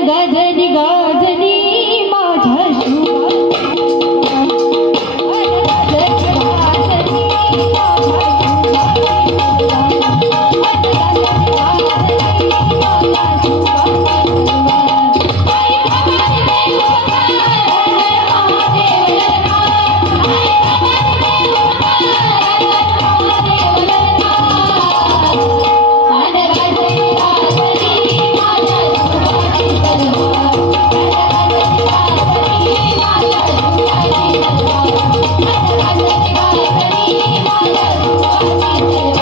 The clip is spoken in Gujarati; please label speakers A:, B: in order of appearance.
A: Ghazni Ghazni
B: Thank you.